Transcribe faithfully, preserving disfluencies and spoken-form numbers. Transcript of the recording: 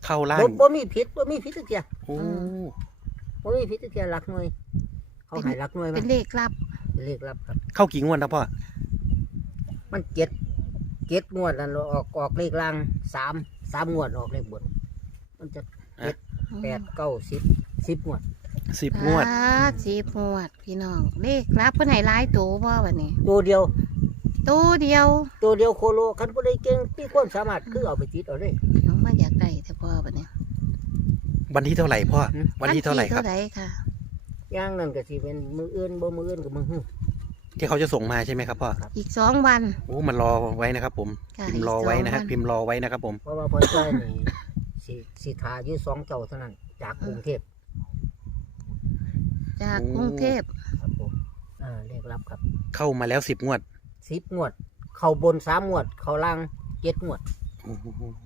เข้าล่างบ่บ่มีผิดบ่มีผิดจักเที่ยโอ้บ่มีผิดจักเที่ยหลักหน่วยเขาให้หลักหน่วยมาเป็นเลขลับเลขลับครับเข้ากี่งวดครับพ่อมันเจ็ดเจ็ดงวดนั่นออกออกเลขล่างสามสามงวดออกเลขบนมันจะเจ็ดแปดเก้าสิบสิบงวดสิบงวดสิบงวดพี่น้องเลขลับเพิ่นให้หลายตัวบ่บัดนี้ตัวเดียวตัวเดียวตัวเดียวโคโลคันผู้ใดเก่งมีความสามารถคือเอาไปติดเอาเลยน้องมาอยากได้แต่พ่อบัดนี้วันที่เท่าไหร่พ่อ วันที่เท่าไหร่ครับเท่าไหร่ค่ะอย่างนั้นก็สิเป็นมืออื่นบ่มืออื่นก็มือหื้อที่เขาจะส่งมาใช่ไหมครับพ่ออีกสองวันโอ้มันรอไว้นะครับผมค่ะพิมพ์รอไว้นะฮะอีกสองวันพิมพ์รอไว้นะครับผมเพราะว่าพอใจนี่สิสิทาอยู่สองเจ้าเท่านั้นจากกรุงเทพจากกรุงเทพครับผมอ่าเลขลับครับเข้ามาแล้วสิบงวดสิบงวด เข้าบนสามงวด เข้าล่างเจ็ดงวดโอ้โห